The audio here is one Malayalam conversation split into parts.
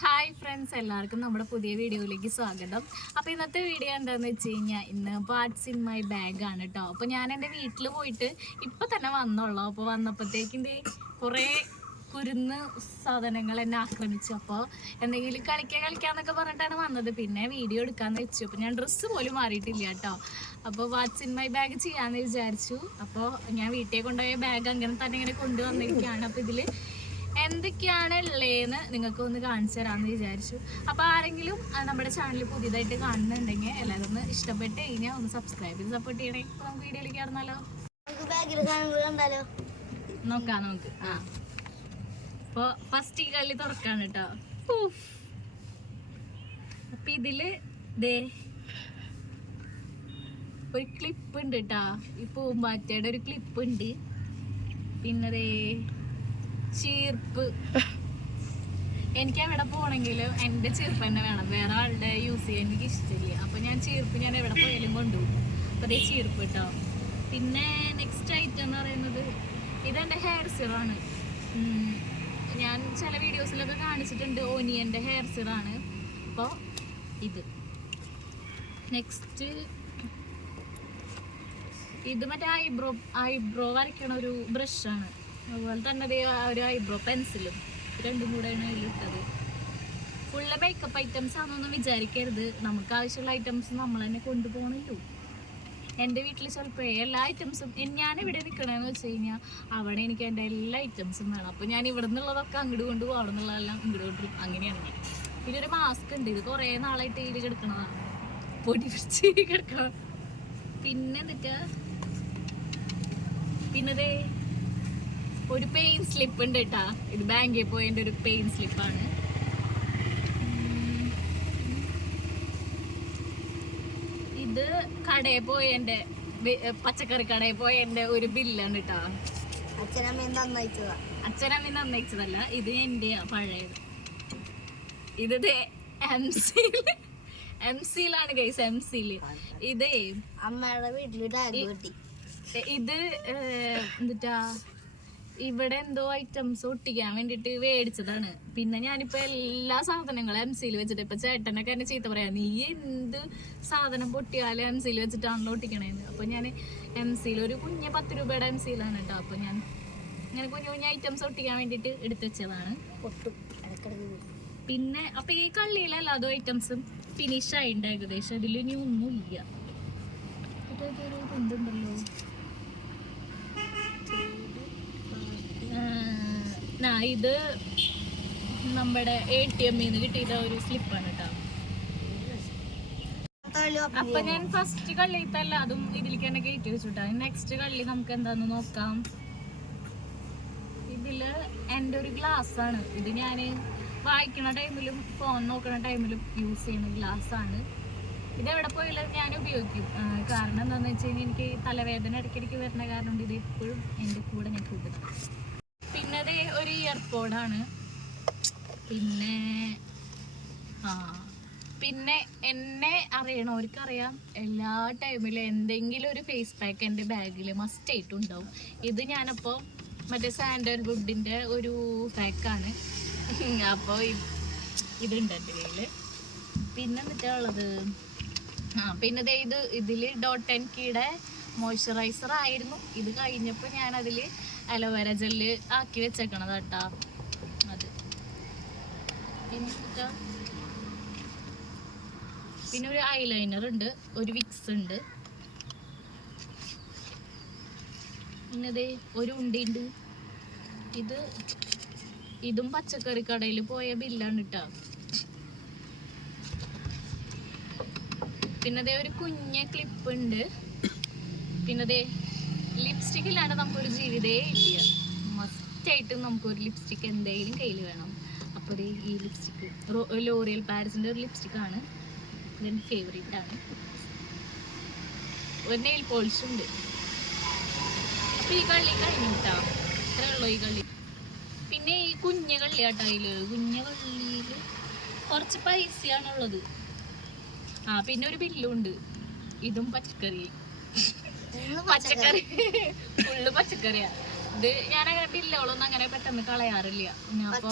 ഹായ് ഫ്രണ്ട്സ്, എല്ലാവർക്കും നമ്മുടെ പുതിയ വീഡിയോയിലേക്ക് സ്വാഗതം. അപ്പോൾ ഇന്നത്തെ വീഡിയോ എന്താണെന്ന് വെച്ച് കഴിഞ്ഞാൽ ഇന്ന് വാട്ട്സ് ഇൻ മൈ ബാഗ് ആണ് കേട്ടോ. അപ്പോൾ ഞാൻ എൻ്റെ വീട്ടിൽ പോയിട്ട് ഇപ്പം തന്നെ വന്നുള്ളൂ. അപ്പോൾ വന്നപ്പോഴത്തേക്കിൻ്റെ കുറേ കുരുന്ന് സാധനങ്ങൾ എന്നെ ആക്രമിച്ചു. അപ്പോൾ എന്തെങ്കിലും കളിക്കാന്നൊക്കെ പറഞ്ഞിട്ടാണ് വന്നത്. പിന്നെ വീഡിയോ എടുക്കാമെന്ന് വെച്ചു. അപ്പോൾ ഞാൻ ഡ്രസ്സ് പോലും മാറിയിട്ടില്ല കേട്ടോ. അപ്പോൾ വാട്ട്സ് ഇൻ മൈ ബാഗ് ചെയ്യാമെന്ന് വിചാരിച്ചു. അപ്പോൾ ഞാൻ വീട്ടിൽ കൊണ്ടുപോയ ബാഗ് അങ്ങനെ തന്നെ ഇങ്ങനെ കൊണ്ടുവന്നിരിക്കുകയാണ്. അപ്പോൾ ഇതിൽ എന്തൊക്കെയാണ് ഉള്ളതെന്ന് നിങ്ങൾക്ക് ഒന്ന് കാണിച്ചു തരാമെന്ന് വിചാരിച്ചു. അപ്പോൾ ആരെങ്കിലും നമ്മുടെ ചാനൽ പുതിയതായിട്ട് കാണുന്നുണ്ടെങ്കിൽ എല്ലാവരും ഒന്ന് ഇഷ്ടപ്പെട്ട് കഴിഞ്ഞാൽ ഒന്ന് സബ്സ്ക്രൈബ് ചെയ്ത് സപ്പോർട്ട് ചെയ്യണേ. ഇപ്പോൾ നമുക്ക് വീഡിയോയിലേക്ക് ഇറങ്ങാലോ. നോക്കാം നമുക്ക്. അപ്പോൾ ഫസ്റ്റ് ഈ കള്ളി തുറക്കാണ് കേട്ടോ. അപ്പം ഇതില് ഒരു ക്ലിപ്പ് ഉണ്ട് കേട്ടോ. ഈ പൂമ്പാറ്റയുടെ ഒരു ക്ലിപ്പ് ഉണ്ട്. പിന്നെ ചീർപ്പ്. എനിക്ക് എവിടെ പോകണമെങ്കിലും എൻ്റെ ചീർപ്പ് തന്നെ വേണം, വേറെ ആളുടെ യൂസ് ചെയ്യാൻ എനിക്ക് ഇഷ്ടമില്ല. അപ്പോൾ ഞാൻ എവിടെ പോയാലും കൊണ്ടുപോകും. അപ്പോൾ അതേ ചീർപ്പ് കേട്ടോ. പിന്നെ നെക്സ്റ്റ് ഐറ്റം എന്ന് പറയുന്നത് ഇതെൻ്റെ ഹെയർ സിറാണ്. ഞാൻ ചില വീഡിയോസിലൊക്കെ കാണിച്ചിട്ടുണ്ട്, ഓനിയൻ്റെ ഹെയർ സിറാണ്. അപ്പോൾ ഇത് നെക്സ്റ്റ് ഇത് മറ്റേ ഐബ്രോ വരയ്ക്കണ ഒരു ബ്രഷാണ്. അതുപോലെ തന്നെ ഒരു ഐബ്രോ പെൻസിലും രണ്ടും കൂടെയാണ് അതിലിട്ടത്. ഫുള്ള് മേക്കപ്പ് ഐറ്റംസ് ആണെന്നൊന്നും വിചാരിക്കരുത്. നമുക്ക് ആവശ്യമുള്ള ഐറ്റംസ് നമ്മൾ തന്നെ കൊണ്ടുപോകണല്ലോ. എൻ്റെ വീട്ടിൽ ചിലപ്പോൾ എല്ലാ ഐറ്റംസും ഞാനിവിടെ നിൽക്കണമെന്ന് വെച്ച് കഴിഞ്ഞാൽ അവിടെ എനിക്ക് എൻ്റെ എല്ലാ ഐറ്റംസും വേണം. അപ്പോൾ ഞാൻ ഇവിടെ നിന്നുള്ളതൊക്കെ അങ്ങോട്ട് കൊണ്ടുപോകും, അവിടെ നിന്നുള്ളതെല്ലാം ഇങ്ങോട്ട് കൊണ്ടുപോകും. അങ്ങനെയാണ് ഞാൻ. പിന്നെ ഒരു മാസ്ക് ഉണ്ട്. ഇത് കുറേ നാളായിട്ട് ഇതിൽ കിടക്കണതാണ്, പൊടി പിടിച്ച് കിടക്കണം. പിന്നെ പിന്നതേ ഒരു പെയിൻ സ്ലിപ്പ് ഉണ്ട് കേട്ടാ. ഇത് ബാങ്കിൽ പോയതിൻ്റെ ഒരു പെയിൻ സ്ലിപ്പാണ്. ഇത് കടയിൽ പോയതിൻ്റെ പച്ചക്കറി കടയിൽ പോയതിൻ്റെ ഒരു ബില്ലാണ് കേട്ടാ. അച്ഛനമ്മ നന്നയിച്ചതല്ല, ഇത് എൻ്റെ പഴയത്. ഇത് എംസിയിലാണ് ഗൈസ്, എംസിയില്. ഇതേ അമ്മയുടെ വീട്ടില് ഇത് എന്നിട്ടാ ഇവിടെ എന്തോ ഐറ്റംസ് ഒട്ടിക്കാൻ വേണ്ടിട്ട് മേടിച്ചതാണ്. പിന്നെ ഞാനിപ്പോ എല്ലാ സാധനങ്ങളും എംസിയിൽ വെച്ചിട്ട്, ഇപ്പൊ ചേട്ടനൊക്കെ എന്നെ ചീത്ത പറയാം, നീ എന്ത് സാധനം പൊട്ടിയാലും എംസിയിൽ വെച്ചിട്ടാണല്ലോ ഒട്ടിക്കണേന്ന്. അപ്പൊ ഞാൻ എംസിയിൽ ഒരു കുഞ്ഞ് 10 രൂപയുടെ എംസിയിലാണ് കേട്ടോ. അപ്പൊ ഞാൻ ഇങ്ങനെ കുഞ്ഞു ഐറ്റംസ് ഒട്ടിക്കാൻ വേണ്ടിട്ട് എടുത്തു വെച്ചതാണ്. പിന്നെ അപ്പൊ ഈ കള്ളിയിലല്ല അതോ ഐറ്റംസും ഫിനിഷ് ആയിട്ടുണ്ട് ഏകദേശം. ഇതിൽ ഇനി ഒന്നുമില്ല. എന്തുണ്ടല്ലോ, ഇത് നമ്മുടെ ATM കിട്ടിയ ഒരു സ്ലിപ്പാണ് കേട്ടോ. അപ്പൊ ഞാൻ ഫസ്റ്റ് കള്ളിത്തല്ല അതും ഇതിലേക്ക് തന്നെ കയറ്റി വെച്ചുട്ടാ. നെക്സ്റ്റ് കള്ളി നമുക്ക് എന്താന്ന് നോക്കാം. ഇതില് എൻ്റെ ഒരു ഗ്ലാസ് ആണ്. ഇത് ഞാൻ വായിക്കണ ടൈമിലും ഫോൺ നോക്കണ ടൈമിലും യൂസ് ചെയ്യുന്ന ഗ്ലാസ് ആണ്. ഇതെവിടെ പോയാലും ഞാൻ ഉപയോഗിക്കും. കാരണം എന്താണെന്ന് വെച്ച് കഴിഞ്ഞാൽ എനിക്ക് തലവേദന ഇടയ്ക്കിടയ്ക്ക് വരുന്ന കാരണം കൊണ്ട് ഇത് എപ്പോഴും എൻ്റെ കൂടെ ഞാൻ കൂട്ടുന്നു. പിന്നെ ഒരു ഇയർപോഡാണ്. പിന്നെ എന്നെ അറിയണവർക്കറിയാം, എല്ലാ ടൈമിലും എന്തെങ്കിലും ഒരു ഫേസ് പാക്ക് എൻ്റെ ബാഗിൽ മസ്റ്റ് ആയിട്ടുണ്ടാവും. ഇത് ഞാനപ്പോൾ മറ്റേ സാൻഡൽവുഡിൻ്റെ ഒരു പാക്കാണ്. അപ്പോൾ ഇതുണ്ട് എൻ്റെ കയ്യിൽ. പിന്നെ എന്നിട്ടുള്ളത് പിന്നെ ഇതിൽ ഡോട്ട്&കീയുടെ മോയ്സ്ചറൈസർ ആയിരുന്നു. ഇത് കഴിഞ്ഞപ്പോൾ ഞാൻ അതിൽ അലോവേര ജെല്ല് ആക്കി വെച്ചേക്കണത് കേട്ടോ. അത് പിന്നെ ഒരു ഐലൈനർ ഉണ്ട്, ഒരു വിക്സ് ഉണ്ട്. പിന്നെ ഒരു ഉണ്ടിണ്ട്. ഇതും പച്ചക്കറി കടയിൽ പോയ ബില്ലാണ് കേട്ടോ. പിന്നെ ഒരു കുഞ്ഞ ക്ലിപ്പ് ഉണ്ട്. പിന്നെ ലിപ്സ്റ്റിക് ഇല്ലാണ്ട് നമുക്കൊരു ജീവിതേ ഇല്ല. മസ്റ്റായിട്ടും നമുക്കൊരു ലിപ്സ്റ്റിക് എന്തെങ്കിലും കയ്യിൽ വേണം. അപ്പോൾ ഈ ലിപ്സ്റ്റിക്ക് ലോറിയൽ പാരിസിൻ്റെ ഒരു ലിപ്സ്റ്റിക്കാണ്, ഇതെൻ്റെ ഫേവറേറ്റ് ആണ്. ഒരു നെയിൽ പോളിഷ് ഉണ്ട്. അപ്പോൾ ഈ കള്ളി കഴിഞ്ഞു കേട്ടോ. ഇത്രേ ഉള്ളൂ ഈ കള്ളി. പിന്നെ ഈ കുഞ്ഞ കള്ളി കേട്ടോ. കുഞ്ഞ കള്ളിയിൽ കുറച്ച് പൈസയാണുള്ളത്. പിന്നെ ഒരു ബില്ലും ഉണ്ട്. ഇതും പച്ചക്കറി ഫുള്ള് പച്ചക്കറിയാ. ഇത് ഞാൻ അങ്ങനെ ബില്ലുകളൊന്നും അങ്ങനെ പെട്ടെന്ന് കളയാറില്ല. അപ്പൊ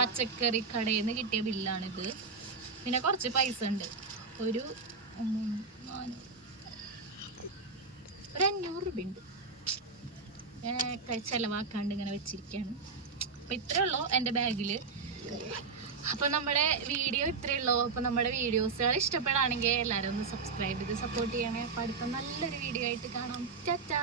പച്ചക്കറി കടയിൽ നിന്ന് കിട്ടിയ ബില്ലാണിത്. പിന്നെ കുറച്ച് പൈസ ഉണ്ട്, ഒരു 500 രൂപ ഉണ്ട് ചെലവാക്കാണ്ട് ഇങ്ങനെ വെച്ചിരിക്കുകയാണ്. അപ്പൊ ഇത്രേ ഉള്ളൂ എൻ്റെ ബാഗില്. അപ്പൊ നമ്മുടെ വീഡിയോ ഇത്രേ ഉള്ളൂ. അപ്പൊ നമ്മുടെ വീഡിയോസുകൾ ഇഷ്ടപ്പെടുകയാണെങ്കിൽ എല്ലാവരും ഒന്ന് സബ്സ്ക്രൈബ് ചെയ്ത് സപ്പോർട്ട് ചെയ്യണേ. അപ്പൊ അടുത്ത നല്ലൊരു വീഡിയോ ആയിട്ട് കാണാം. ടാറ്റാ.